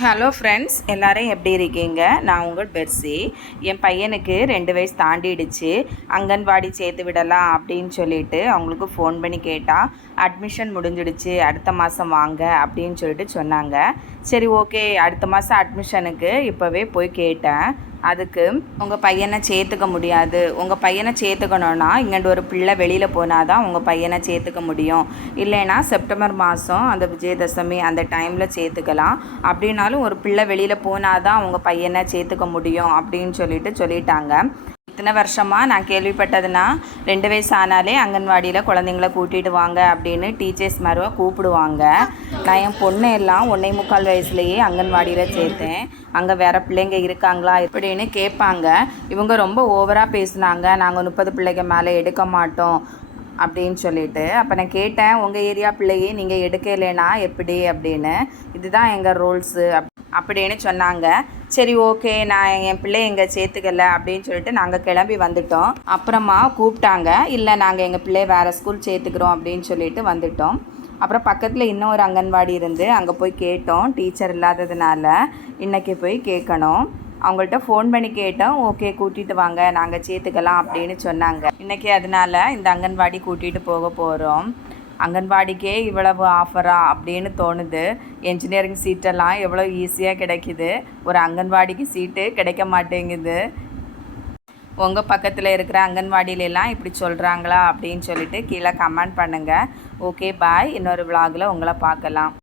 Hello friends, எல்லோரும் எப்படி இருக்கீங்க? நான் உங்கள் பெர்சி. என் பையனுக்கு 2 வயசு தாண்டிடுச்சு. அங்கன்வாடி சேர்த்து விடலாம் அப்படின்னு சொல்லிட்டு அவங்களுக்கு ஃபோன் பண்ணி கேட்டால் அட்மிஷன் முடிஞ்சிடுச்சு, அடுத்த மாதம் வாங்க அப்படின்னு சொல்லிட்டு சொன்னாங்க. சரி, ஓகே, அடுத்த மாதம் அட்மிஷனுக்கு இப்போவே போய் கேட்டேன். அதுக்கு உங்கள் பையனை சேர்த்துக்க முடியாது, உங்கள் பையனை சேர்த்துக்கணுன்னா இங்கேண்டு ஒரு பிள்ளை வெளியில் போனால் தான் உங்கள் பையனை சேர்த்துக்க முடியும், இல்லைன்னா செப்டம்பர் மாதம் அந்த விஜயதசமி அந்த டைமில் சேர்த்துக்கலாம், அப்படின்னாலும் ஒரு பிள்ளை வெளியில் போனால் தான் உங்கள் பையனை சேர்த்துக்க முடியும் அப்படின்னு சொல்லிட்டாங்க. இத்தனை வருஷமாக நான் கேள்விப்பட்டதுன்னா 2 வயசு ஆனாலே அங்கன்வாடியில் குழந்தைங்கள கூட்டிகிட்டு வாங்க அப்படின்னு டீச்சர்ஸ் மாதிரிவா கூப்பிடுவாங்க. நான் என் பொண்ணு எல்லாம் 1.25 வயசுலேயே அங்கன்வாடியில் சேர்த்தேன். அங்கே வேறு பிள்ளைங்க இருக்காங்களா இப்படின்னு கேட்பாங்க. இவங்க ரொம்ப ஓவராக பேசுனாங்க. நாங்கள் 30 பிள்ளைங்க மேலே எடுக்க மாட்டோம் அப்படின்னு சொல்லிட்டு. அப்போ நான் கேட்டேன், உங்கள் ஏரியா பிள்ளையே நீங்கள் எடுக்கலைன்னா எப்படி அப்படின்னு. இதுதான் எங்கள் ரூல்ஸு அப்படின்னு சொன்னாங்க. சரி, ஓகே, நான் என் பிள்ளை எங்கே சேர்த்துக்கல அப்படின்னு சொல்லிட்டு நாங்கள் கிளம்பி வந்துட்டோம். அப்புறமா கூப்பிட்டாங்க, இல்லை நாங்கள் எங்கள் பிள்ளைய வேறு ஸ்கூல் சேர்த்துக்கிறோம் அப்படின்னு சொல்லிட்டு வந்துட்டோம். அப்புறம் பக்கத்தில் இன்னொரு அங்கன்வாடி இருந்து அங்கே போய் கேட்டோம். டீச்சர் இல்லாததுனால இன்றைக்கி போய் கேட்கணும். அவங்கள்ட்ட ஃபோன் பண்ணி கேட்டோம். ஓகே, கூட்டிகிட்டு வாங்க, நாங்கள் சேர்த்துக்கலாம் அப்படின்னு சொன்னாங்க. இன்றைக்கி அதனால் இந்த அங்கன்வாடி கூட்டிகிட்டு போக போகிறோம். அங்கன்வாடிக்கே இவ்வளவு ஆஃபரா அப்படின்னு தோணுது. என்ஜினியரிங் சீட்டெல்லாம் எவ்வளோ ஈஸியாக கிடைக்கிது, ஒரு அங்கன்வாடிக்கு சீட்டு கிடைக்க மாட்டேங்குது. உங்கள் பக்கத்தில் இருக்கிற அங்கன்வாடியிலெல்லாம் இப்படி சொல்கிறாங்களா அப்படின்னு சொல்லிட்டு கீழே கமெண்ட் பண்ணுங்கள். ஓகே, பாய். இன்னொரு விலாகில் உங்களை பார்க்கலாம்.